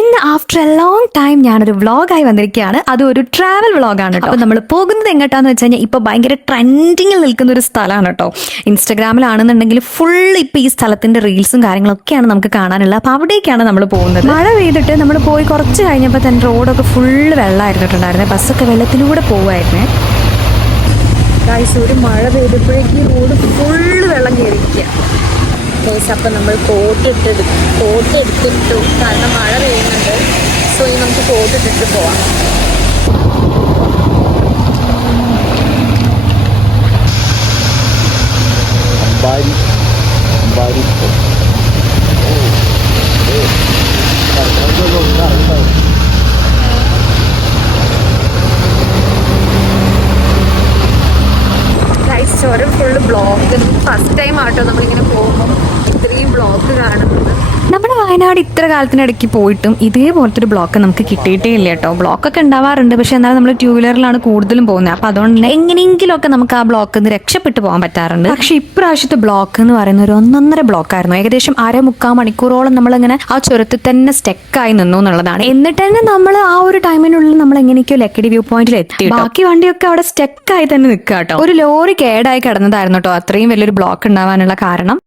ഇന്ന് after A long time ഞാനൊരു വ്ളോഗായി വന്നിരിക്കുകയാണ്. അത് ഒരു ട്രാവൽ വ്ളോഗാണ് കേട്ടോ. അപ്പോൾ നമ്മൾ പോകുന്നത് എങ്ങോട്ടാന്ന് വെച്ച് കഴിഞ്ഞാൽ ഇപ്പോൾ ഭയങ്കര ട്രെൻഡിങ്ങിൽ നിൽക്കുന്ന ഒരു സ്ഥലമാണ് കേട്ടോ. ഇൻസ്റ്റഗ്രാമിലാണെന്നുണ്ടെങ്കിൽ ഫുൾ ഇപ്പോൾ ഈ സ്ഥലത്തിന്റെ റീൽസും കാര്യങ്ങളൊക്കെയാണ് നമുക്ക് കാണാനുള്ളത്. അപ്പോൾ അവിടേക്കാണ് നമ്മൾ പോകുന്നത്. മഴ പെയ്തിട്ട് നമ്മൾ പോയി കുറച്ച് കഴിഞ്ഞപ്പോൾ തന്നെ റോഡൊക്കെ ഫുള്ള് വെള്ളമായിരുന്നിട്ടുണ്ടായിരുന്നത്. ബസ്സൊക്കെ വെള്ളത്തിലൂടെ പോകുമായിരുന്നേ. ഒരു മഴ പെയ്തപ്പോഴേക്ക് ഈ റോഡ് ഫുള്ള് വെള്ളം കയറിയിരിക്കുക. അപ്പം നമ്മൾ കോട്ട് എടുത്തിട്ടു, കാരണം മഴ പെയ്യുന്നുണ്ട്. സോ ഇനി നമുക്ക് കോട്ട് ഇട്ടിട്ട് പോവാം. ചുരം ഫുള്ള് ബ്ലോക്ക്. ഫസ്റ്റ് ടൈം ആട്ടോ നമ്മളിങ്ങനെ പോകുമ്പോൾ ഇത്രയും ബ്ലോക്ക് കാണുന്നത്. നമ്മുടെ വയനാട് ഇത്ര കാലത്തിനിടയ്ക്ക് പോയിട്ടും ഇതേപോലത്തെ ഒരു ബ്ലോക്ക് നമുക്ക് കിട്ടിയിട്ടേ ഇല്ല കേട്ടോ. ബ്ലോക്കൊക്കെ ഉണ്ടാവാറുണ്ട്, പക്ഷെ എന്നാലും നമ്മൾ ടൂ വീലറിലാണ് കൂടുതലും പോകുന്നത്. അപ്പം അതുകൊണ്ട് തന്നെ എങ്ങനെയെങ്കിലുമൊക്കെ നമുക്ക് ആ ബ്ലോക്കിൽ നിന്ന് രക്ഷപ്പെട്ടു പോകാൻ പറ്റാറുണ്ട്. പക്ഷെ ഇപ്രാവശ്യത്തെ ബ്ലോക്ക് എന്ന് പറയുന്ന ഒരു 1.5 ബ്ലോക്കായിരുന്നു. ഏകദേശം 3/4 മണിക്കൂറോളം നമ്മളിങ്ങനെ ആ ചുരത്തിൽ തന്നെ സ്റ്റെക്കായി നിന്നു എന്നുള്ളതാണ്. എന്നിട്ട് തന്നെ നമ്മൾ ആ ഒരു ടൈമിനുള്ളിൽ നമ്മൾ എങ്ങനെയൊക്കെയോ ലക്കിടി വ്യൂ പോയിന്റിൽ എത്തി. ബാക്കി വണ്ടിയൊക്കെ അവിടെ സ്റ്റെക്കായി തന്നെ നിൽക്കുക കേട്ടോ. ഒരു ലോറി കേടായി കിടന്നതായിരുന്നു കേട്ടോ അത്രയും വലിയൊരു ബ്ലോക്ക് ഉണ്ടാവാനുള്ള കാരണം.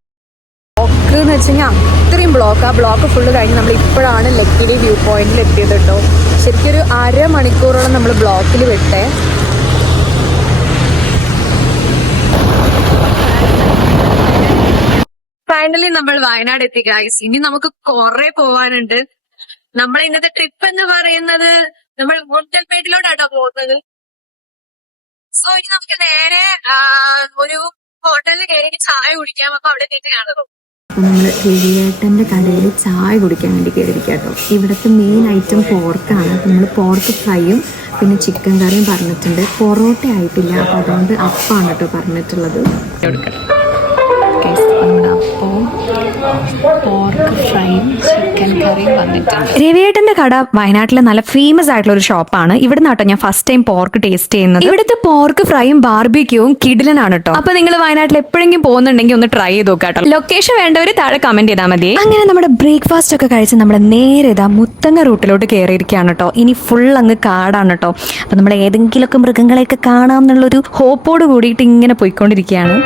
ബ്ലോക്ക് എന്ന് വെച്ച് കഴിഞ്ഞാൽ അത്രയും ബ്ലോക്ക്. ആ ബ്ലോക്ക് ഫുള്ള് കഴിഞ്ഞ് നമ്മൾ ഇപ്പോഴാണ് ലക്കിടി വ്യൂ പോയിന്റിൽ എത്തിയത് കേട്ടോ. ശരിക്കും ഒരു 1/2 മണിക്കൂറോളം നമ്മൾ ബ്ലോക്കിൽ വിട്ടേ. ഫൈനലി നമ്മൾ വയനാട് എത്തി ഗൈസ്. ഇനി നമുക്ക് കുറെ പോവാനുണ്ട്. നമ്മൾ ഇന്നത്തെ ട്രിപ്പ് എന്ന് പറയുന്നത് നമ്മൾ മുണ്ടൽപേട്ടിലോട്ടാട്ടോ പോകുന്നത്. സോ ഇനി നമുക്ക് നേരെ ഒരു ഹോട്ടലിൽ കയറി ചായ കുടിക്കാം. അപ്പൊ അവിടെ എത്തിയിട്ട് കാണും. അപ്പോൾ നമ്മൾ രവിയേട്ടൻ്റെ കടയിൽ ചായ കുടിക്കാൻ വേണ്ടി കയറിയിരിക്കുക കേട്ടോ. ഇവിടുത്തെ മെയിൻ ഐറ്റം പോർക്കാണ്. അപ്പോൾ നമ്മൾ പോർക്ക് ഫ്രൈയും പിന്നെ ചിക്കൻ കറിയും പറഞ്ഞിട്ടുണ്ട്. പൊറോട്ട ആയിട്ടില്ല, അപ്പോൾ അതുകൊണ്ട് അപ്പമാണ് കേട്ടോ പറഞ്ഞിട്ടുള്ളത്. അപ്പവും പോർക്ക് ഫ്രൈയും ചിക്കൻ കറിയും വന്നിട്ടുണ്ട്. രവിയേട്ടൻ്റെ കട വയനാട്ടിലെ നല്ല ഫേമസ് ആയിട്ടുള്ള ഒരു ഷോപ്പാണ്. ഇവിടുന്ന് കേട്ടോ ഞാൻ ഫസ്റ്റ് ടൈം പോർക്ക് ടേസ്റ്റ് ചെയ്യുന്നത്. ഇവിടുത്തെ പോർക്ക് ഫ്രൈയും ബാർബിക്യൂവും കിടിലനാണ് കേട്ടോ. അപ്പൊ നിങ്ങൾ വയനാട്ടിൽ എപ്പോഴെങ്കിലും പോകുന്നുണ്ടെങ്കിൽ ഒന്ന് ട്രൈ ചെയ്ത് നോക്കാം കേട്ടോ. ലൊക്കേഷൻ വേണ്ടവർ താഴെ കമന്റ് ചെയ്താൽ മതി. അങ്ങനെ നമ്മുടെ ബ്രേക്ക്ഫാസ്റ്റ് ഒക്കെ കഴിച്ച് നമ്മൾ നേരെ ഇതാ മുത്തങ്ങ റൂട്ടിലോട്ട് കയറിയിരിക്കുകയാണ് കേട്ടോ. ഇനി ഫുൾ അങ്ങ് കാടാണ് കേട്ടോ. അപ്പൊ നമ്മൾ ഏതെങ്കിലുമൊക്കെ മൃഗങ്ങളെയൊക്കെ കാണാം എന്നുള്ളൊരു ഹോപ്പോട് കൂടിയിട്ട് ഇങ്ങനെ പോയിക്കൊണ്ടിരിക്കുകയാണ്.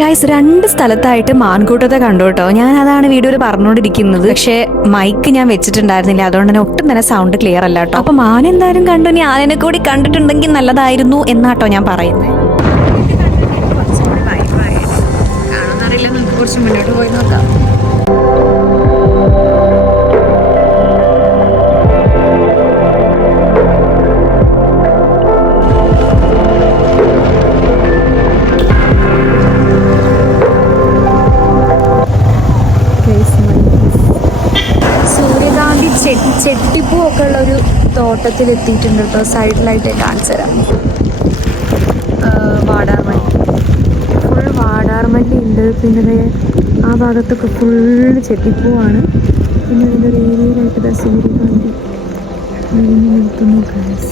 ഗൈസ് 2 സ്ഥലത്തായിട്ട് മാൻകൂട്ടത്തെ കണ്ടു കേട്ടോ. ഞാൻ അതാണ് വീഡിയോയിൽ പറഞ്ഞുകൊണ്ടിരിക്കുന്നത്. പക്ഷേ മൈക്ക് ഞാൻ വെച്ചിട്ടുണ്ടായിരുന്നില്ല, അതുകൊണ്ട് തന്നെ ഒട്ടും തന്നെ സൗണ്ട് ക്ലിയർ അല്ല കേട്ടോ. അപ്പൊ മാൻ എന്തായാലും കണ്ടു. ഇനി ആനനെ കൂടി കണ്ടിട്ടുണ്ടെങ്കിൽ നല്ലതായിരുന്നു എന്നാട്ടോ ഞാൻ പറയുന്നത്. കാണുന്നറിയില്ല, നമുക്ക് കുറച്ച് മുന്നോട്ട് പോയി നോക്കാം. ചെട്ടിപ്പൂ ഒക്കെ ഉള്ള ഒരു തോട്ടത്തിൽ എത്തിയിട്ടുണ്ട് കേട്ടോ. സൈഡിലായിട്ട് കാണിച്ചു തരാം. വാടാർമല്ലി, ഫുൾ വാടാർമല്ലി ഉണ്ട്. പിന്നെ ആ ഭാഗത്തൊക്കെ ഫുള്ള് ചെട്ടിപ്പൂവാണ്. പിന്നെ അതിൻ്റെ ഒരു ഏരിയയിലായിട്ട് സൂര്യകാന്തി നിൽക്കുന്നു ഗൈസ്.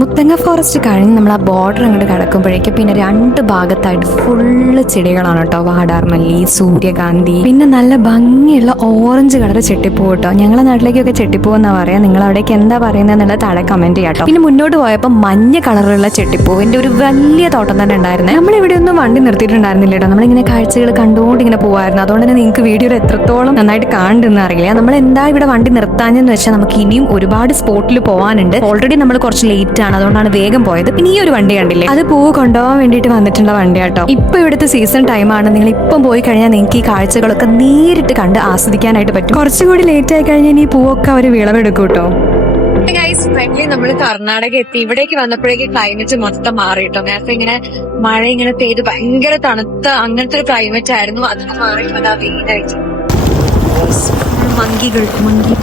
മുത്തങ്ങ ഫോറസ്റ്റ് കഴിഞ്ഞ് നമ്മൾ ആ ബോർഡർ അങ്ങോട്ട് കിടക്കുമ്പോഴേക്കും പിന്നെ 2 ഭാഗത്തായിട്ട് ഫുള്ള് ചെടികളാണ് കേട്ടോ. വാടാർമല്ലി, സൂര്യകാന്തി, പിന്നെ നല്ല ഭംഗിയുള്ള ഓറഞ്ച് കളർ ചെട്ടിപ്പൂ കേട്ടോ. ഞങ്ങളെ നാട്ടിലേക്കൊക്കെ ചെട്ടിപ്പൂ എന്നാ പറയാം. നിങ്ങൾ അവിടേക്ക് എന്താ പറയുന്നത് എന്നുള്ളത് താഴെ കമന്റ് ചെയ്യാം കേട്ടോ. പിന്നെ മുന്നോട്ട് പോയപ്പോൾ മഞ്ഞ കളറുള്ള ചെട്ടിപ്പൂവിന്റെ ഒരു വലിയ തോട്ടം തന്നെ ഉണ്ടായിരുന്നു. നമ്മളിവിടെ ഒന്നും വണ്ടി നിർത്തിയിട്ടുണ്ടായിരുന്നില്ല കേട്ടോ. നമ്മളിങ്ങനെ കാഴ്ചകൾ കണ്ടുകൊണ്ട് ഇങ്ങനെ പോവായിരുന്നു. അതുകൊണ്ട് തന്നെ നിങ്ങൾക്ക് വീഡിയോയിൽ എത്രത്തോളം നന്നായിട്ട് കാണുന്നുണ്ടെന്ന് അറിയില്ല. നമ്മൾ എന്താ ഇവിടെ വണ്ടി നിർത്താഞ്ഞെന്ന് വെച്ചാൽ നമുക്ക് ഇനിയും ഒരുപാട് സ്പോട്ടിൽ പോകാനുണ്ട്. ഓൾറെഡി നമ്മൾ കുറച്ച് ലേറ്റ് ആണ്, അതുകൊണ്ടാണ് വേഗം പോയത്. പിന്നെ ഈ ഒരു വണ്ടി കണ്ടില്ലേ, അത് പൂവ് കൊണ്ടുപോകാൻ വേണ്ടിയിട്ട് വന്നിട്ടുള്ള വണ്ടി കേട്ടോ. ഇപ്പൊ ഇവിടുത്തെ സീസൺ ടൈമാണ്. നിങ്ങൾ ഇപ്പം പോയി കഴിഞ്ഞാൽ നിങ്ങൾക്ക് ഈ കാഴ്ചകളൊക്കെ നേരിട്ട് കണ്ട് ആസ്വദിക്കാനായിട്ട് പറ്റും. കുറച്ചുകൂടി ലേറ്റ് ആയി കഴിഞ്ഞാൽ ഈ പൂവൊക്കെ അവർ വിളവെടുക്കും കേട്ടോ. നമ്മൾ കർണാടക എത്തി. ഇവിടേക്ക് വന്നപ്പോഴേക്ക് ക്ലൈമറ്റ് മൊത്തം മാറി കേട്ടോ. നേരത്തെ ഇങ്ങനെ മഴ ഇങ്ങനെ പെയ്ത് ഭയങ്കര തണുത്ത അങ്ങനത്തെ ഒരു ക്ലൈമറ്റ് ആയിരുന്നു. അതൊക്കെ മാറി വെയിലായിട്ട് മങ്കികൾ മങ്കി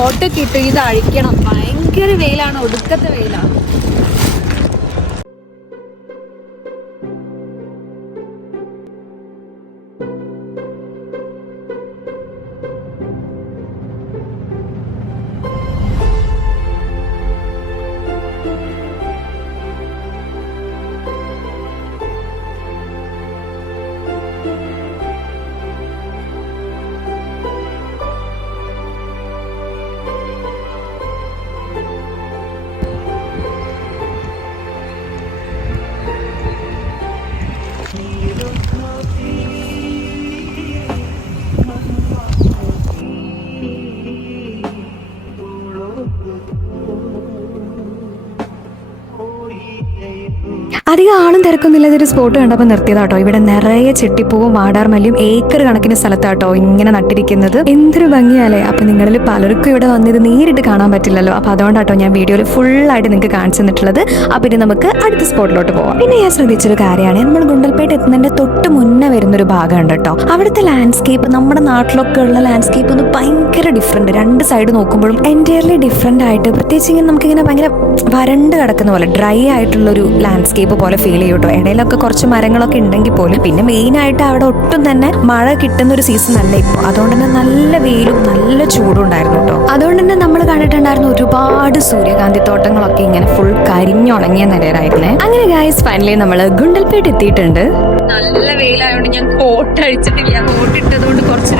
കോട്ടൊക്കെ ഇട്ടു. ഇത് അഴിക്കണം. ഭയങ്കര വെയിലാണ്, ഒടുക്കത്തെ വെയിലാണ്. അധികം ആളും തിരക്കൊന്നുമില്ലാതെ ഒരു സ്പോട്ട് കണ്ടപ്പോൾ നിർത്തിയതാട്ടോ. ഇവിടെ നിറയെ ചെട്ടിപ്പൂവും വാടാർമല്ലിയും ഏക്കർ കണക്കിന് സ്ഥലത്താട്ടോ ഇങ്ങനെ നട്ടിരിക്കുന്നത്. എന്തൊരു ഭംഗിയാലേ. അപ്പൊ നിങ്ങളിൽ പലർക്കും ഇവിടെ വന്നത് നേരിട്ട് കാണാൻ പറ്റില്ലല്ലോ. അപ്പൊ അതുകൊണ്ടാട്ടോ ഞാൻ വീഡിയോയിൽ ഫുള്ളായിട്ട് നിങ്ങൾക്ക് കാണിച്ചു തന്നിട്ടുള്ളത്. അപ്പൊ ഇനി നമുക്ക് അടുത്ത സ്പോട്ടിലോട്ട് പോവാം. പിന്നെ ഞാൻ ശ്രദ്ധിച്ചൊരു കാര്യമാണ്, നമ്മൾ ഗുണ്ടൽപേട്ട് എത്തുന്നതിന്റെ തൊട്ട് മുന്നേ വരുന്നൊരു ഭാഗമുണ്ട് കേട്ടോ. അവിടുത്തെ ലാൻഡ്സ്കേപ്പ് നമ്മുടെ നാട്ടിലൊക്കെ ഉള്ള ലാൻഡ്സ്കേപ്പ് ഒന്ന് ഭയങ്കര ഡിഫറെന്റ്. രണ്ട് സൈഡ് നോക്കുമ്പോഴും എൻറ്റയർലി ഡിഫറെന്റ് ആയിട്ട്, പ്രത്യേകിച്ച് ഇങ്ങനെ നമുക്കിങ്ങനെ ഭയങ്കര വരണ്ട് കിടക്കുന്ന പോലെ ഡ്രൈ ആയിട്ടുള്ളൊരു ലാൻഡ്സ്കേപ്പ് പോലെ ഫീൽ ചെയ്യും കേട്ടോ. ഇടയിലൊക്കെ കുറച്ച് മരങ്ങളൊക്കെ ഉണ്ടെങ്കിൽ പോലും. പിന്നെ മെയിൻ ആയിട്ട് അവിടെ ഒട്ടും തന്നെ മഴ കിട്ടുന്ന ഒരു സീസൺ അല്ല ഇപ്പോൾ. അതുകൊണ്ട് തന്നെ നല്ല വെയിലും നല്ല ചൂടും ഉണ്ടായിരുന്നു കേട്ടോ. അതുകൊണ്ട് തന്നെ നമ്മൾ കണ്ടിട്ടുണ്ടായിരുന്നു ഒരുപാട് സൂര്യകാന്തി തോട്ടങ്ങളൊക്കെ ഇങ്ങനെ ഫുൾ കരിഞ്ഞുണങ്ങിയ നിലയിലായിരുന്നേ. അങ്ങനെ ഗൈസ് ഫൈനലി നമ്മൾ ഗുണ്ടൽപേട്ട് എത്തിയിട്ടുണ്ട്. നല്ല വെയിലായതുകൊണ്ട് ഞാൻ കോട്ട് അഴിച്ചിട്ടില്ല. കോട്ട് ഇട്ടതുകൊണ്ട് കുറച്ച്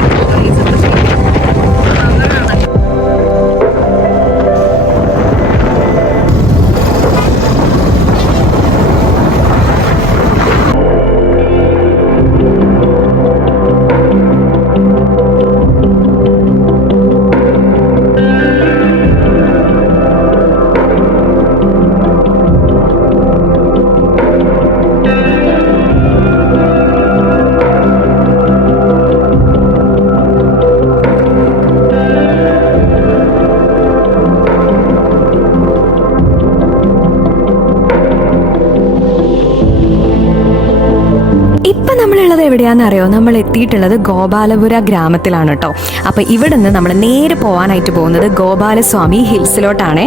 എവിടെയാണെന്നറിയോ, നമ്മൾ എത്തിയിട്ടുള്ളത് ഗോപാലപുര ഗ്രാമത്തിലാണ് കേട്ടോ. അപ്പൊ ഇവിടെ നിന്ന് നമ്മൾ നേരെ പോകാനായിട്ട് പോകുന്നത് ഗോപാലസ്വാമി ഹിൽസിലോട്ടാണേ.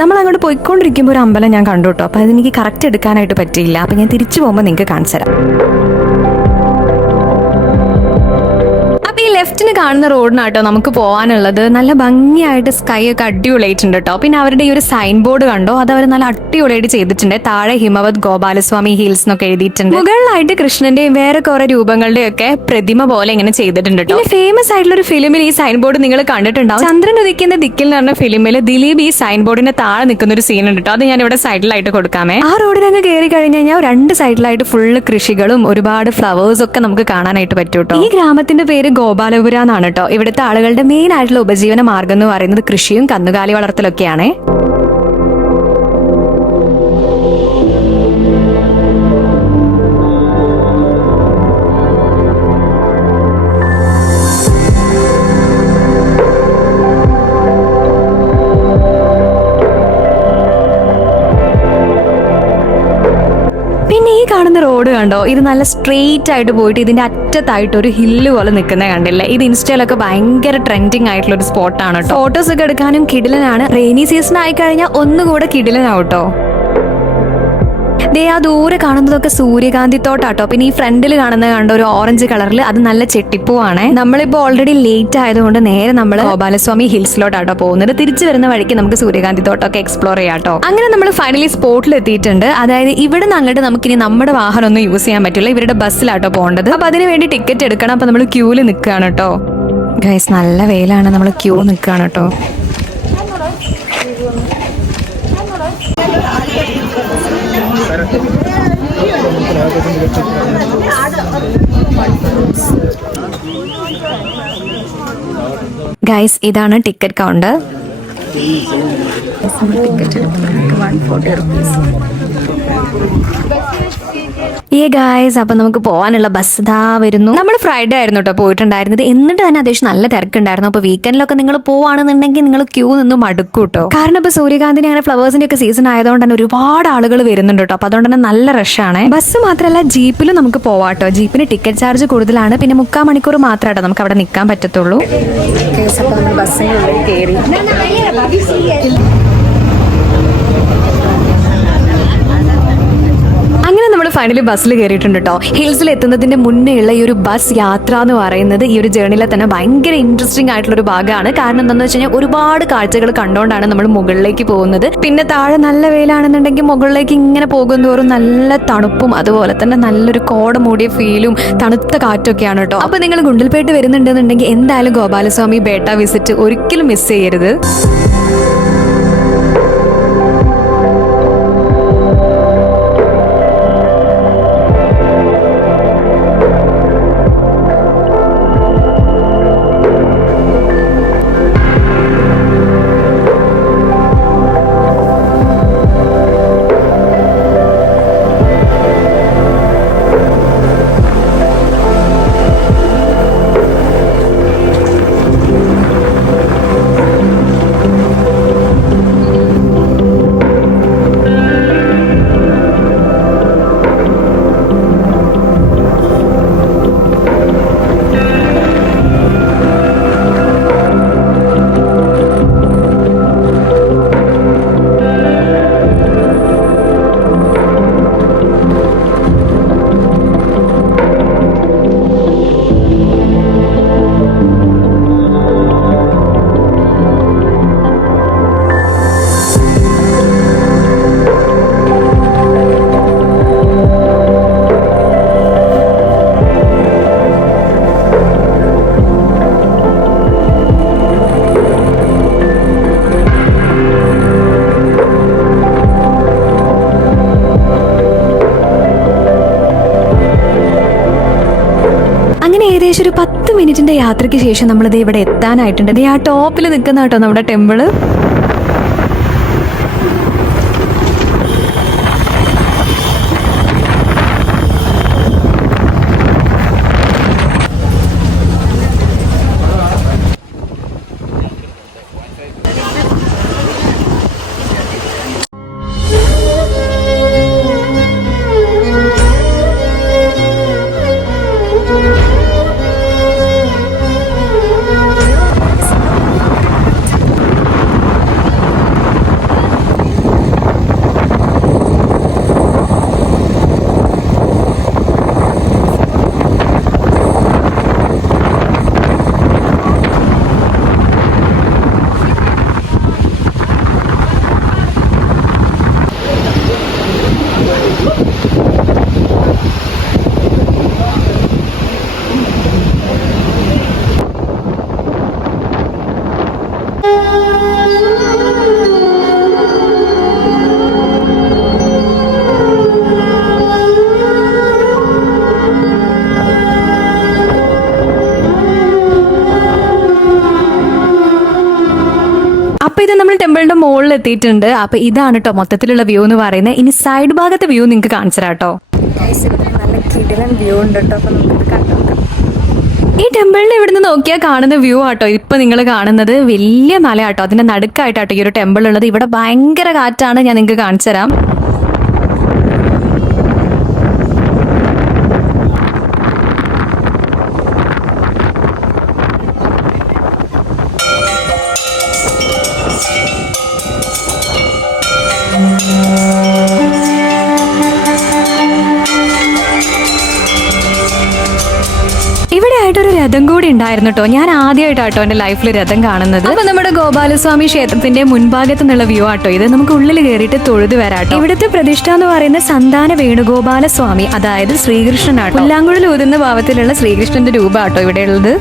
നമ്മൾ അങ്ങോട്ട് പോയിക്കൊണ്ടിരിക്കുമ്പോൾ ഒരു അമ്പലം ഞാൻ കണ്ടു കേട്ടോ. അപ്പൊ അതെനിക്ക് കറക്റ്റ് എടുക്കാനായിട്ട് പറ്റിയില്ല. അപ്പൊ ഞാൻ തിരിച്ചു പോകുമ്പോൾ നിങ്ങൾക്ക് കാണിച്ചു തരാം. ലെഫ്റ്റിന് കാണുന്ന റോഡിനാട്ടോ നമുക്ക് പോകാനുള്ളത്. നല്ല ഭംഗിയായിട്ട് സ്കൈ ഒക്കെ അടിപൊളിയായിട്ടുണ്ട് കേട്ടോ. പിന്നെ അവരുടെ ഈ ഒരു സൈൻ ബോർഡ് കണ്ടോ, അത് അവർ നല്ല അടിപൊളിയായിട്ട് ചെയ്തിട്ടുണ്ട്. താഴെ ഹിമവത് ഗോപാലസ്വാമി ഹിൽസ് എന്നൊക്കെ എഴുതിയിട്ടുണ്ട്. മുകളിലായിട്ട് കൃഷ്ണന്റെയും വേറെ കുറെ രൂപങ്ങളുടെയും ഒക്കെ പ്രതിമ പോലെ ഇങ്ങനെ ചെയ്തിട്ടുണ്ട് കേട്ടോ. ഫേമസ് ആയിട്ടുള്ള ഒരു ഫിലിമിൽ ഈ സൈൻ ബോർഡ് നിങ്ങൾ കണ്ടിട്ടുണ്ടാവും. ചന്ദ്രൻ ഉദിക്കുന്ന ദിക്കിൽ എന്ന് പറഞ്ഞ ഫിലിമിൽ ദിലീപ് ഈ സൈൻ ബോർഡിന്റെ താഴെ നിൽക്കുന്ന ഒരു സീൻ ഉണ്ട് കേട്ടോ. അത് ഞാൻ ഇവിടെ സൈഡിലായിട്ട് കൊടുക്കാമേ. ആ റോഡിനങ്ങ് കയറി കഴിഞ്ഞ് കഴിഞ്ഞാൽ രണ്ട് സൈഡിലായിട്ട് ഫുള്ള് കൃഷികളും ഒരുപാട് ഫ്ലവേഴ്സ് ഒക്കെ നമുക്ക് കാണാനായിട്ട് പറ്റും കേട്ടോ. ഈ ഗ്രാമത്തിന്റെ പേര് ഗോപാലപുര എന്നാണ് കേട്ടോ. ഇവിടുത്തെ ആളുകളുടെ മെയിൻ ആയിട്ടുള്ള ഉപജീവന മാർഗം എന്ന് പറയുന്നത് കൃഷിയും കന്നുകാലി വളർത്തലൊക്കെയാണ്. പിന്നെ ഈ കാണുന്ന റോഡ് കണ്ടോ, ഇത് നല്ല സ്ട്രെയിറ്റ് ആയിട്ട് പോയിട്ട് ഇതിന്റെ അറ്റത്തായിട്ട് ഒരു ഹില്ല് പോലെ നിൽക്കുന്നത് കണ്ടില്ലേ. ഇത് ഇൻസ്റ്റയിലൊക്കെ ഭയങ്കര ട്രെൻഡിങ് ആയിട്ടുള്ള ഒരു സ്പോട്ടാണ് കേട്ടോ. ഫോട്ടോസ് ഒക്കെ എടുക്കാനും കിടിലനാണ്. റെയിനി സീസൺ ആയി കഴിഞ്ഞാൽ ഒന്നുകൂടെ കിടിലനാവും കേട്ടോ. ദേ ആ ദൂരെ കാണുന്നതൊക്കെ സൂര്യകാന്തി തോട്ടാട്ടോ. പിന്നെ ഈ ഫ്രണ്ടിൽ കാണുന്നത് കണ്ട ഒരു ഓറഞ്ച് കളറിൽ, അത് നല്ല ചെട്ടിപ്പൂവാണ്. നമ്മളിപ്പോ ഓൾറെഡി ലേറ്റ് ആയതുകൊണ്ട് നേരെ നമ്മൾ ഗോപാലസ്വാമി ഹിൽസിലോട്ടാട്ടോ പോകുന്നത്. തിരിച്ചു വരുന്ന വഴിക്ക് നമുക്ക് സൂര്യകാന്തി തോട്ടമൊക്കെ എക്സ്പ്ലോർ ചെയ്യാട്ടോ. അങ്ങനെ നമ്മൾ ഫൈനലി സ്പോട്ടിൽ എത്തിയിട്ടുണ്ട്. അതായത് ഇവിടെ നിന്ന് അങ്ങോട്ട് നമുക്കിനി നമ്മുടെ വാഹനം ഒന്നും യൂസ് ചെയ്യാൻ പറ്റില്ല. ഇവരുടെ ബസ്സിലാട്ടോ പോകേണ്ടത്. അപ്പൊ അതിന് വേണ്ടി ടിക്കറ്റ് എടുക്കണം. അപ്പൊ നമ്മൾ ക്യൂല് നിൽക്കുകയാണ് കേട്ടോ. ഗൈസ് നല്ല വെയിലാണ്, നമ്മൾ ക്യൂ നിൽക്കുകയാണ് കേട്ടോ. ഗൈസ് ഇതാണ് ടിക്കറ്റ് കൗണ്ടർ. Ticket 140 rupees. ഈ ഗായ്സ്, അപ്പൊ നമുക്ക് പോകാനുള്ള ബസ് ഇതാ വരുന്നു. നമ്മൾ ഫ്രൈഡേ ആയിരുന്നു കേട്ടോ പോയിട്ടുണ്ടായിരുന്നത്. എന്നിട്ട് തന്നെ അത്യാവശ്യം നല്ല തിരക്കുണ്ടായിരുന്നു. അപ്പൊ വീക്കെൻഡിലൊക്കെ നിങ്ങൾ പോവാണെന്നുണ്ടെങ്കിൽ നിങ്ങൾ ക്യൂ നിന്ന് മടുക്കും കേട്ടോ. കാരണം ഇപ്പൊ സൂര്യകാന്തിന്റെ അങ്ങനെ ഫ്ലവേഴ്സിന്റെ ഒക്കെ സീസൺ ആയതുകൊണ്ട് തന്നെ ഒരുപാട് ആളുകൾ വരുന്നുണ്ട് കേട്ടോ. അപ്പൊ അതുകൊണ്ട് തന്നെ നല്ല റഷാണ്. ബസ് മാത്രമല്ല ജീപ്പിലും നമുക്ക് പോവാട്ടോ. ജീപ്പിന് ടിക്കറ്റ് ചാർജ് കൂടുതലാണ്. പിന്നെ 3/4 മണിക്കൂർ മാത്രമാട്ടോ നമുക്ക് അവിടെ നിൽക്കാൻ പറ്റത്തുള്ളൂ. ബസ്സിന്റെ ഉള്ളിൽ കയറി. അങ്ങനെ നമ്മൾ ഫൈനലി ബസ്സിൽ കയറിയിട്ടുണ്ട് കേട്ടോ. ഹിൽസിൽ എത്തുന്നതിന്റെ മുന്നേ ഉള്ള ഈ ഒരു ബസ് യാത്ര എന്ന് പറയുന്നത് ഈ ഒരു ജേർണിയിലെ തന്നെ ഭയങ്കര ഇൻട്രസ്റ്റിംഗ് ആയിട്ടുള്ള ഒരു ഭാഗമാണ്. കാരണം എന്താണെന്ന് വെച്ച് കഴിഞ്ഞാൽ ഒരുപാട് കാഴ്ചകൾ കണ്ടുകൊണ്ടാണ് നമ്മൾ മുകളിലേക്ക് പോകുന്നത്. പിന്നെ താഴെ നല്ല വെയിലാണെന്നുണ്ടെങ്കിൽ മുകളിലേക്ക് ഇങ്ങനെ പോകുന്തോറും നല്ല തണുപ്പും അതുപോലെ തന്നെ നല്ലൊരു കോട മൂടിയ ഫീലും തണുത്ത കാറ്റൊക്കെയാണ് കേട്ടോ. അപ്പൊ നിങ്ങൾ ഗുണ്ടൽപേട്ട് വരുന്നുണ്ടെന്നുണ്ടെങ്കിൽ എന്തായാലും ഗോപാലസ്വാമി ബേട്ട വിസിറ്റ് ഒരിക്കലും മിസ് ചെയ്യരുത്. ഏകദേശം ഒരു 10 മിനിറ്റിന്റെ യാത്രയ്ക്ക് ശേഷം നമ്മളിത് ഇവിടെ എത്താനായിട്ടുണ്ട്. ആ ടോപ്പിൽ നിൽക്കുന്ന കേട്ടോ നമ്മുടെ ടെമ്പിള്. ഇത് നമ്മൾ ടെമ്പിളിന്റെ മുകളിൽ എത്തിയിട്ടുണ്ട്. അപ്പൊ ഇതാണ് കേട്ടോ മൊത്തത്തിലുള്ള വ്യൂ എന്ന് പറയുന്നത്. ഇനി സൈഡ് ഭാഗത്തെ വ്യൂ നിങ്ങൾക്ക് കാണിച്ചു തരാം കേട്ടോ. നല്ല കിടിലൻ വ്യൂ ഉണ്ട് കേട്ടോ. അപ്പൊ നമുക്ക് കണ്ടുനോക്കാം. ഈ ടെമ്പിളിൽ ഇവിടുന്ന് നോക്കിയാൽ കാണുന്ന വ്യൂ ആട്ടോ ഇപ്പൊ നിങ്ങൾ കാണുന്നത്. വലിയ മലയാട്ടോ, അതിന്റെ നടുക്കായിട്ടാട്ടോ ഈ ഒരു ടെമ്പിൾ ഉള്ളത്. ഇവിടെ ഭയങ്കര കാറ്റാണ്. ഞാൻ നിങ്ങൾക്ക് കാണിച്ചു തരാം. ഇവിടെ ആയിട്ടൊരു രഥം കൂടി ഉണ്ടായിരുന്നു കേട്ടോ. ഞാൻ ആദ്യമായിട്ടാട്ടോ എന്റെ ലൈഫിൽ രഥം കാണുന്നത്. അപ്പൊ നമ്മുടെ ഗോപാലസ്വാമി ക്ഷേത്രത്തിന്റെ മുൻഭാഗത്ത് നിന്നുള്ള വ്യൂ ആട്ടോ ഇത്. നമുക്ക് ഉള്ളിൽ കയറിയിട്ട് തൊഴുത് വരാട്ടോ. ഇവിടുത്തെ പ്രതിഷ്ഠ എന്ന് പറയുന്ന സന്താന വേണുഗോപാലസ്വാമി, അതായത് ശ്രീകൃഷ്ണനാട്ടോ. പുല്ലാങ്കുഴൽ ഊതുന്ന ഭാവത്തിലുള്ള ശ്രീകൃഷ്ണന്റെ രൂപമാട്ടോ ഇവിടെ ഉള്ളത്.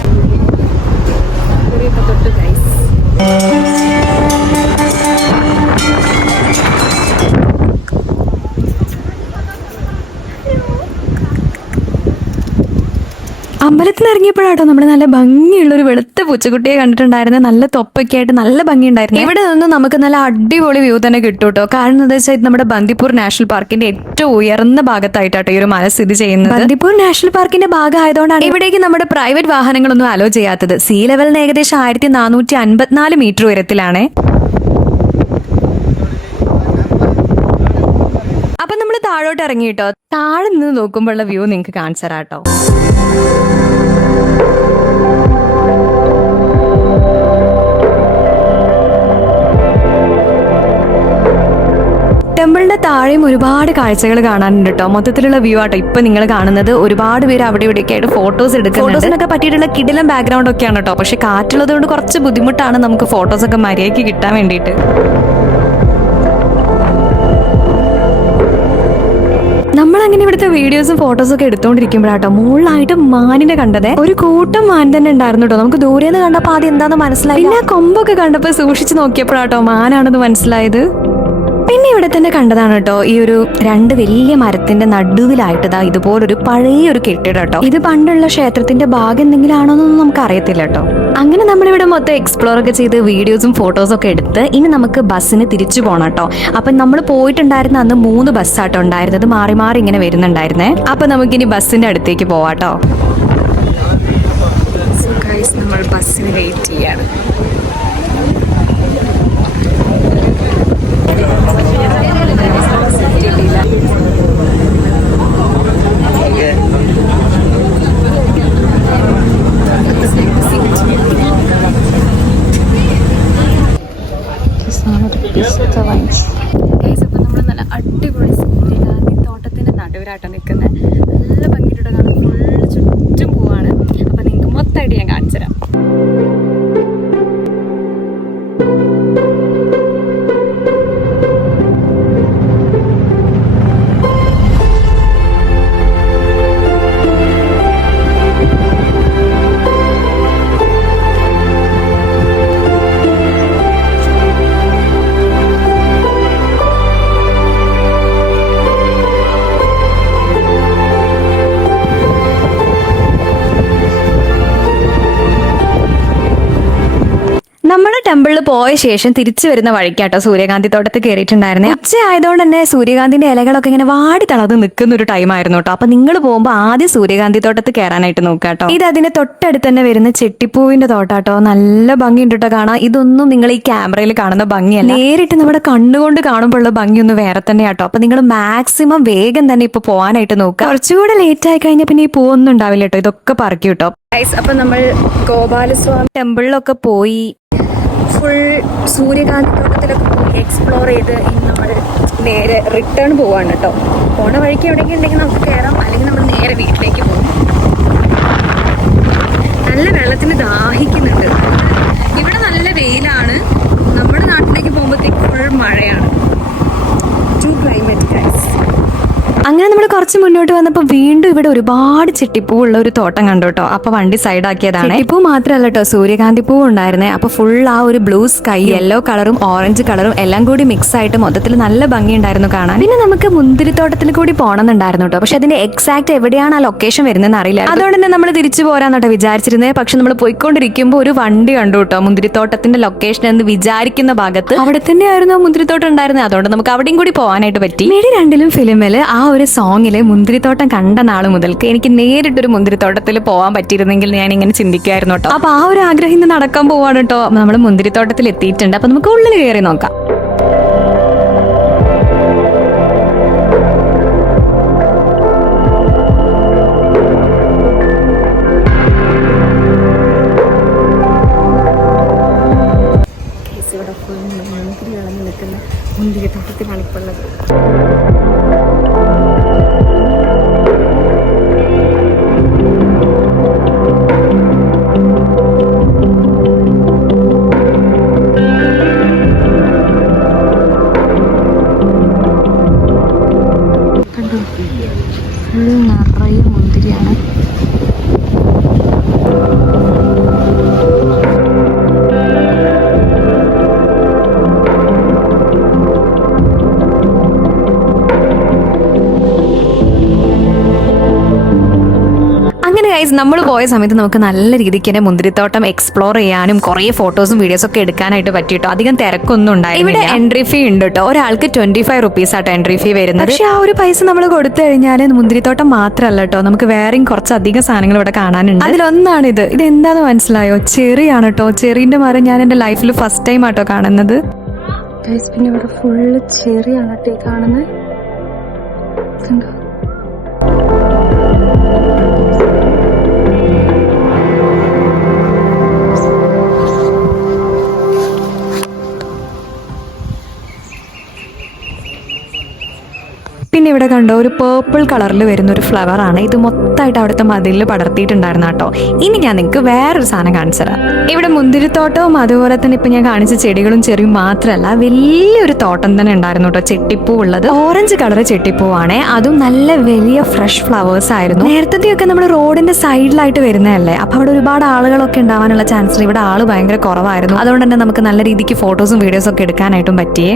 അമ്പലത്തിൽ നിന്ന് ഇറങ്ങിയപ്പോഴാട്ടോ നമ്മൾ നല്ല ഭംഗിയുള്ള ഒരു വെളുത്ത പൂച്ചക്കുട്ടിയെ കണ്ടിട്ടുണ്ടായിരുന്നു. നല്ല തൊപ്പൊക്കെ ആയിട്ട് നല്ല ഭംഗിയുണ്ടായിരുന്നു. ഇവിടെ നിന്ന് നമുക്ക് നല്ല അടിപൊളി വ്യൂ തന്നെ കിട്ടും കേട്ടോ. കാരണം എന്താ വെച്ചാൽ ഇത് നമ്മുടെ ബന്ദിപ്പൂർ നാഷണൽ പാർക്കിന്റെ ഏറ്റവും ഉയർന്ന ഭാഗത്തായിട്ടാട്ടോ ഈ ഒരു മല സ്ഥിതി ചെയ്യുന്നത്. ബന്ദിപ്പൂർ നാഷണൽ പാർക്കിന്റെ ഭാഗമായതുകൊണ്ടാണ് ഇവിടേക്ക് നമ്മുടെ പ്രൈവറ്റ് വാഹനങ്ങളൊന്നും അലോ ചെയ്യാത്തത്. സീ ലെവലിന് ഏകദേശം 1454 മീറ്റർ ഉയരത്തിലാണ്. അപ്പൊ നമ്മൾ താഴോട്ട് ഇറങ്ങിട്ടോ. താഴെ നിന്ന് നോക്കുമ്പോഴുള്ള വ്യൂ നിങ്ങൾക്ക് കാണിച്ചു തരാട്ടോ. ടെമ്പിളിന്റെ താഴെയും ഒരുപാട് കാഴ്ചകൾ കാണാനുണ്ട് കേട്ടോ. മൊത്തത്തിലുള്ള വ്യൂ ആട്ടോ ഇപ്പൊ നിങ്ങൾ കാണുന്നത്. ഒരുപാട് പേര് അവിടെ ഇവിടെയൊക്കെ ആയിട്ട് ഫോട്ടോസ് എടുക്കുന്നുണ്ട്. ഫോട്ടോസിനൊക്കെ പറ്റിയിട്ടുള്ള കിടിലം ബാക്ക്ഗ്രൗണ്ട് ഒക്കെയാണ് കേട്ടോ. പക്ഷെ കാറ്റുള്ളത് കൊണ്ട് കുറച്ച് ബുദ്ധിമുട്ടാണ് നമുക്ക് ഫോട്ടോസ് ഒക്കെ മര്യാദയ്ക്ക് കിട്ടാൻ വേണ്ടിയിട്ട്. നമ്മളങ്ങനെ ഇവിടുത്തെ വീഡിയോസും ഫോട്ടോസും ഒക്കെ എടുത്തോണ്ടിരിക്കുമ്പോഴാട്ടോ മുകളിലായിട്ട് മാനിനെ കണ്ടത്. ഒരു കൂട്ടം മാൻ തന്നെ ഉണ്ടായിരുന്നു കേട്ടോ. നമുക്ക് ദൂരെന്ന് കണ്ടപ്പോ ആദ്യം എന്താന്ന് മനസ്സിലായി. പിന്നെ കൊമ്പൊക്കെ കണ്ടപ്പോ സൂക്ഷിച്ച് നോക്കിയപ്പോഴാട്ടോ മാനാണെന്ന് മനസ്സിലായത്. പിന്നെ ഇവിടെ തന്നെ കണ്ടതാണ് കേട്ടോ ഈ ഒരു 2 വലിയ മരത്തിന്റെ നടുവിലായിട്ട് ഇതുപോലൊരു പഴയൊരു കെട്ടിടം കേട്ടോ. ഇത് പണ്ടുള്ള ക്ഷേത്രത്തിന്റെ ഭാഗം എന്തെങ്കിലും ആണോന്നൊന്നും നമുക്ക് അറിയത്തില്ല കേട്ടോ. അങ്ങനെ നമ്മളിവിടെ മൊത്തം എക്സ്പ്ലോർ ഒക്കെ ചെയ്ത് വീഡിയോസും ഫോട്ടോസും ഒക്കെ എടുത്ത് ഇനി നമുക്ക് ബസ്സിന് തിരിച്ചു പോകണം കേട്ടോ. അപ്പൊ നമ്മൾ പോയിട്ടുണ്ടായിരുന്ന അന്ന് 3 ബസ്സാട്ടോ ഉണ്ടായിരുന്നത്. മാറി മാറി ഇങ്ങനെ വരുന്നുണ്ടായിരുന്നേ. അപ്പൊ നമുക്കിനി ബസ്സിന്റെ അടുത്തേക്ക് പോവാട്ടോ. നമ്മൾ ബസ്സിന് വെയിറ്റ് ചെയ്യാണ്. നമ്മൾ നല്ല അടിപൊളി സൂര്യകാന്തി തോട്ടത്തിന്റെ നടുവിലാട്ടോ നിൽക്കുന്നത്. നല്ല ഭംഗിയുടെ കാണാൻ ഫുൾ ചുറ്റും പോവാണ്. അപ്പൊ നിങ്ങൾക്ക് മൊത്തമായിട്ട് ഞാൻ കാണിച്ചു തരാം. നമ്മൾ ടെമ്പിളിൽ പോയ ശേഷം തിരിച്ചു വരുന്ന വഴിക്കാട്ടോ സൂര്യകാന്തി തോട്ടത്തിൽ കയറിയിട്ടുണ്ടായിരുന്നേ. ഉച്ച ആയതുകൊണ്ട് തന്നെ സൂര്യകാന്തിന്റെ ഇലകളൊക്കെ ഇങ്ങനെ വാടി തളർന്ന് നിൽക്കുന്ന ഒരു ടൈം ആയിരുന്നു കേട്ടോ. അപ്പൊ നിങ്ങൾ പോകുമ്പോൾ ആദ്യം സൂര്യകാന്തി തോട്ടത്തിൽ കയറാനായിട്ട് നോക്കാട്ടോ. ഇത് അതിന്റെ തൊട്ടടുത്ത് തന്നെ വരുന്ന ചെട്ടിപ്പൂവിന്റെ തോട്ടാട്ടോ. നല്ല ഭംഗിയുണ്ട് കേട്ടോ കാണാൻ. ഇതൊന്നും നിങ്ങൾ ഈ ക്യാമറയിൽ കാണുന്ന ഭംഗിയല്ല, നേരിട്ട് നമ്മുടെ കണ്ണുകൊണ്ട് കാണുമ്പോഴുള്ള ഭംഗിയൊന്നും വേറെ തന്നെയാട്ടോ. അപ്പൊ നിങ്ങൾ മാക്സിമം വേഗം തന്നെ ഇപ്പൊ പോകാനായിട്ട് നോക്കുക. കുറച്ചുകൂടെ ലേറ്റ് ആയി കഴിഞ്ഞാൽ പിന്നെ ഈ പൂവൊന്നും ഉണ്ടാവില്ല കേട്ടോ. ഇതൊക്കെ പറക്കി കേട്ടോ. അപ്പൊ നമ്മൾ ഗോപാലസ്വാമി ടെമ്പിളിലൊക്കെ പോയി ഫുൾ സൂര്യകാന്തി തോട്ടത്തിലൊക്കെ പോയി എക്സ്പ്ലോർ ചെയ്ത് ഇനി നമ്മൾ നേരെ റിട്ടേൺ പോവാണ് കേട്ടോ. പോണ വഴിക്ക് എവിടെയെങ്കിലും ഉണ്ടെങ്കിൽ നമുക്ക് കയറാം, അല്ലെങ്കിൽ നമ്മൾ നേരെ വീട്ടിലേക്ക് പോകും. നല്ല വെള്ളത്തിന് ദാഹിക്കുന്നുണ്ട്. ഇവിടെ നല്ല വെയിലാണ്. നമ്മുടെ നാട്ടിലേക്ക് പോകുമ്പോഴത്തേക്ക് ഫുൾ മഴയാണ്. To climate guys. അങ്ങനെ നമ്മൾ കുറച്ച് മുന്നോട്ട് വന്നപ്പോൾ വീണ്ടും ഇവിടെ ഒരുപാട് ചെട്ടിപ്പൂ ഉള്ള ഒരു തോട്ടം കണ്ടു കേട്ടോ. അപ്പൊ വണ്ടി സൈഡാക്കിയതാണ്. ചെട്ടിപ്പൂ മാത്രമല്ല കേട്ടോ, സൂര്യകാന്തി പൂ ഉണ്ടായിരുന്നേ. അപ്പൊ ഫുൾ ആ ഒരു ബ്ലൂ സ്കൈ, യെല്ലോ കളറും ഓറഞ്ച് കളറും എല്ലാം കൂടി മിക്സ് ആയിട്ട് മൊത്തത്തിൽ നല്ല ഭംഗി ഉണ്ടായിരുന്നു കാണാൻ. പിന്നെ നമുക്ക് മുന്തിരിത്തോട്ടത്തിൽ കൂടി പോകണമെന്നുണ്ടായിരുന്നു കേട്ടോ. പക്ഷെ അതിന്റെ എക്സാക്ട് എവിടെയാണ് ആ ലൊക്കേഷൻ വരുന്നതെന്ന് അറിയില്ല. അതുകൊണ്ട് തന്നെ നമ്മൾ തിരിച്ചു പോരാന്നോട്ടോ വിചാരിച്ചിരുന്നത്. പക്ഷെ നമ്മൾ പോയിക്കൊണ്ടിരിക്കുമ്പോൾ ഒരു വണ്ടി കണ്ടു കേട്ടോ, മുന്തിരിത്തോട്ടത്തിന്റെ ലൊക്കേഷൻ എന്ന് വിചാരിക്കുന്ന ഭാഗത്ത്. അവിടെ തന്നെയായിരുന്നു ആ മുന്തിരിത്തോട്ടം ഉണ്ടായിരുന്നത്. അതുകൊണ്ട് നമുക്ക് അവിടെയും കൂടി പോകാനായിട്ട് പറ്റി. മേടി 2ലും ഫിലിമില് ആ ഒരു സോങ്ങില് മുന്തിരിത്തോട്ടം കണ്ട നാള് മുതൽക്ക് എനിക്ക് നേരിട്ടൊരു മുന്തിരിത്തോട്ടത്തിൽ പോകാൻ പറ്റിയിരുന്നെങ്കിൽ ഞാൻ ഇങ്ങനെ ചിന്തിക്കുമായിരുന്നു കേട്ടോ. അപ്പൊ ആ ഒരു ആഗ്രഹം ഇന്ന് നടക്കാൻ പോവാണ് കേട്ടോ. നമ്മൾ മുന്തിരിത്തോട്ടത്തിൽ എത്തിയിട്ടുണ്ട്. അപ്പൊ നമുക്ക് ഉള്ളിൽ കയറി നോക്കാം. ഇവിടെ ഫുൾ മുന്തിരി കളഞ്ഞ് നിൽക്കുന്ന മുന്തിരിത്തോട്ടത്തിലാണ് ഇപ്പോൾ ഉള്ളത്. നിറയെ മുന്തിരിയാണ്. ഗൈസ് നമ്മൾ പോയ സമയത്ത് നമുക്ക് നല്ല രീതിക്ക് തന്നെ മുന്തിരിത്തോട്ടം എക്സ്പ്ലോർ ചെയ്യാനും കുറെ ഫോട്ടോസും വീഡിയോസും ഒക്കെ എടുക്കാനായിട്ട് പറ്റിട്ടോ. അധികം തിരക്കൊന്നും ഉണ്ടായിരുന്നു. ഇവിടെ എൻട്രി ഫീ ഉണ്ട് കേട്ടോ. ഒരാൾക്ക് 25 റുപ്പീസ് ആട്ടോ എൻട്രി ഫീ വരുന്നത്. പക്ഷെ ആ ഒരു പൈസ നമ്മൾ കൊടുത്തു കഴിഞ്ഞാൽ മുന്തിരിത്തോട്ടം മാത്രമല്ല കേട്ടോ, നമുക്ക് വേറെയും കുറച്ചധികം സാധനങ്ങൾ ഇവിടെ കാണാനുണ്ട്. അതിലൊന്നാണിത്. ഇത് എന്താന്ന് മനസ്സിലായോ? ചെറിയാണ് കേട്ടോ. ചെറിന്റെ മരം ഞാൻ എന്റെ ലൈഫിൽ ഫസ്റ്റ് ടൈം ആട്ടോ കാണുന്നത്. പിന്നെ ഇവിടെ ഫുള്ള് ചെറിയാണ് കേട്ടോ കാണുന്നത്. പിന്നെ ഇവിടെ കണ്ടോ, ഒരു പേർപ്പിൾ കളറിൽ വരുന്ന ഒരു ഫ്ലവർ ആണ്. ഇത് മൊത്തമായിട്ട് അവിടുത്തെ മതിലിൽ പടർത്തിയിട്ടുണ്ടായിരുന്നു കേട്ടോ. ഇനി ഞാൻ നിങ്ങൾക്ക് വേറൊരു സാധനം കാണിച്ചു തരാം. ഇവിടെ മുന്തിരിത്തോട്ടവും അതുപോലെ തന്നെ ഇപ്പൊ ഞാൻ കാണിച്ച ചെടികളും ചെറിയും മാത്രമല്ല, വലിയൊരു തോട്ടം തന്നെ ഉണ്ടായിരുന്നു കേട്ടോ. ചെട്ടിപ്പൂ ഉള്ളത് ഓറഞ്ച് കളർ ചെട്ടിപ്പൂവാണ്. അതും നല്ല വലിയ ഫ്രഷ് ഫ്ലവേഴ്സ് ആയിരുന്നു. നേരത്തെയൊക്കെ നമ്മൾ റോഡിന്റെ സൈഡിലായിട്ട് വരുന്നതല്ലേ, അപ്പൊ അവിടെ ഒരുപാട് ആളുകളൊക്കെ ഉണ്ടാവാനുള്ള ചാൻസ്. ഇവിടെ ആള് ഭയങ്കര കുറവായിരുന്നു. അതുകൊണ്ട് തന്നെ നമുക്ക് നല്ല രീതിക്ക് ഫോട്ടോസും വീഡിയോസും ഒക്കെ എടുക്കാനായിട്ടും പറ്റിയേ.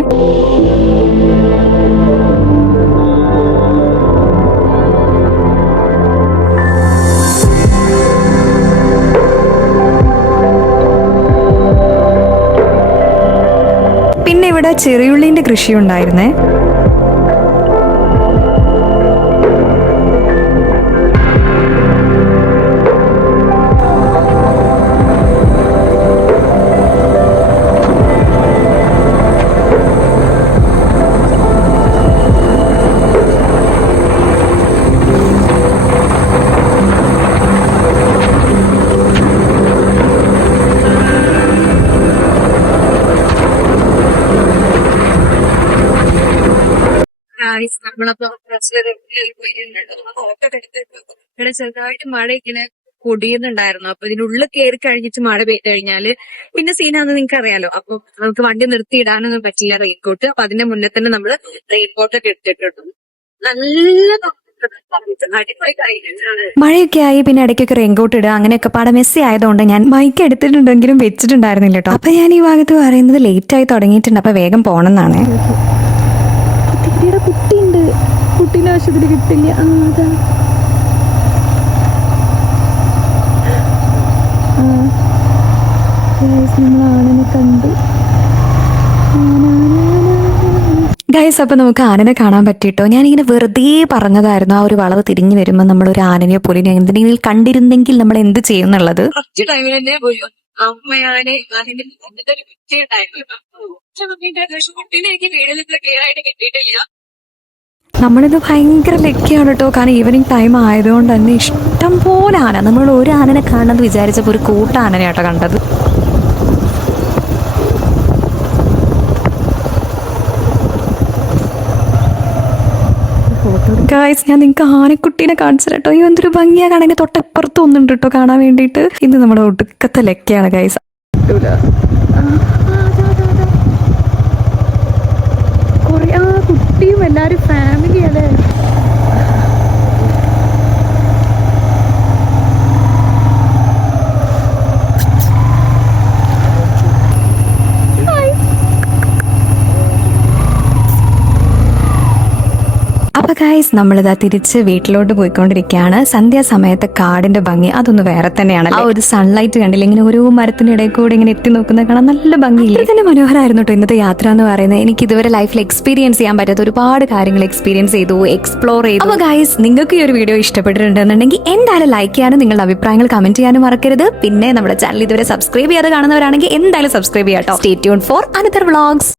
പിന്നെ ഇവിടെ ചെറിയുള്ളിന്റെ കൃഷി ഉണ്ടായിരുന്നേ. നമ്മളപ്പോ ഇവിടെ ചെറുതായിട്ട് മഴ ഇങ്ങനെ പൊടിയുന്നുണ്ടായിരുന്നു. അപ്പൊ ഇതിനുള്ളിൽ കയറി കഴിഞ്ഞിട്ട് മഴ പെയ്ത് കഴിഞ്ഞാല് പിന്നെ സീനാന്ന് നിങ്ങൾക്ക് അറിയാലോ. അപ്പൊ നമുക്ക് വണ്ടി നിർത്തിയിടാനൊന്നും പറ്റില്ല റെയിൻകോട്ട്. അപ്പൊ അതിന്റെ മുന്നേ തന്നെ നമ്മള് റെയിൻകോട്ടൊക്കെ എടുത്തിട്ടുണ്ട്. നല്ല മഴയൊക്കെ ആയി പിന്നെ ഇടയ്ക്കൊക്കെ റെയിൻകോട്ട് ഇടുക, അങ്ങനെയൊക്കെ പാടെ മെസ്സി ആയതുകൊണ്ട് ഞാൻ മൈക്ക് എടുത്തിട്ടുണ്ടെങ്കിലും വെച്ചിട്ടുണ്ടായിരുന്നില്ല കേട്ടോ. അപ്പൊ ഞാൻ ഈ ഭാഗത്ത് പറയുന്നത് ലേറ്റ് ആയി തുടങ്ങിയിട്ടുണ്ട്, അപ്പൊ വേഗം പോണെന്നാണ്. കുട്ടിയുണ്ട്, കുട്ടീന്റെ ആവശ്യത്തിന് കിട്ടില്ല. നമ്മൾ ആനനെ കണ്ടു. ഗൈസ്, അപ്പൊ നമുക്ക് ആനനെ കാണാൻ പറ്റിട്ടോ. ഞാനിങ്ങനെ വെറുതെ പറഞ്ഞതായിരുന്നു, ആ ഒരു വളവ് തിരിഞ്ഞു വരുമ്പോൾ നമ്മൾ ഒരു ആനനെയോ പുലിനെ എന്തെങ്കിലും കണ്ടിരുന്നെങ്കിൽ നമ്മൾ എന്ത് ചെയ്യും എന്നുള്ളത്. നമ്മളിത് ഭയങ്കര ലക്കിയാണ് കേട്ടോ. കാരണം ഈവനിങ് ടൈം ആയതുകൊണ്ട് തന്നെ ഇഷ്ടം പോലെ ആന. നമ്മൾ ഒരു ആനനെ കാണുന്നത് വിചാരിച്ചപ്പോൾ ഒരു കൂട്ടാനനെയാട്ടോ കണ്ടത്. ഗൈസ്, ഞാൻ നിങ്ങൾക്ക് ആനക്കുട്ടീനെ കാണിച്ചു കേട്ടോ. ഈ എന്തൊരു ഭംഗിയാ കാണാൻ. തൊട്ടപ്പുറത്ത് ഒന്നുണ്ട് കേട്ടോ കാണാൻ വേണ്ടിയിട്ട്. ഇത് നമ്മുടെ ഒടുക്കത്തെ ലക്കയാണ് ഗൈസ്. കുട്ടിയും എല്ലാരും ഫാമിലി അല്ലേ. അപ്പൊ ഗൈസ്, നമ്മളിതാ തിരിച്ച് വീട്ടിലോട്ട് പോയിക്കൊണ്ടിരിക്കുകയാണ്. സന്ധ്യാസമയത്തെ കാടിന്റെ ഭംഗി അതൊന്ന് വേറെ തന്നെയാണ്. ആ ഒരു സൺലൈറ്റ് കണ്ടില്ല, ഇങ്ങനെ ഓരോ മരത്തിനിടയിൽ കൂടെ ഇങ്ങനെ എത്തി നോക്കുന്ന കാണാൻ നല്ല ഭംഗിയില്ല. തന്നെ മനോഹരമായിരുന്നു കേട്ടോ ഇന്നത്തെ യാത്ര എന്ന് പറയുന്നത്. എനിക്ക് ഇതുവരെ ലൈഫിൽ എക്സ്പീരിയൻസ് ചെയ്യാൻ പറ്റാത്ത ഒരുപാട് കാര്യങ്ങൾ എക്സ്പീരിയൻസ് ചെയ്തു, എക്സ്പ്ലോർ ചെയ്തു. അപ്പൊ ഗൈസ്, നിങ്ങൾക്ക് ഈ ഒരു വീഡിയോ ഇഷ്ടപ്പെട്ടിട്ടുണ്ടെന്നുണ്ടെങ്കിൽ എന്തായാലും ലൈക്ക് ചെയ്യാനും നിങ്ങളുടെ അഭിപ്രായങ്ങൾ കമന്റ് ചെയ്യാനും മറക്കരുത്. പിന്നെ നമ്മുടെ ചാനൽ ഇതുവരെ സബ്സ്ക്രൈബ് ചെയ്യാതെ കാണുന്നവരാണെങ്കിൽ എന്തായാലും സബ്സ്ക്രൈബ് ചെയ്യാട്ടോ. Stay tune for another vlogs.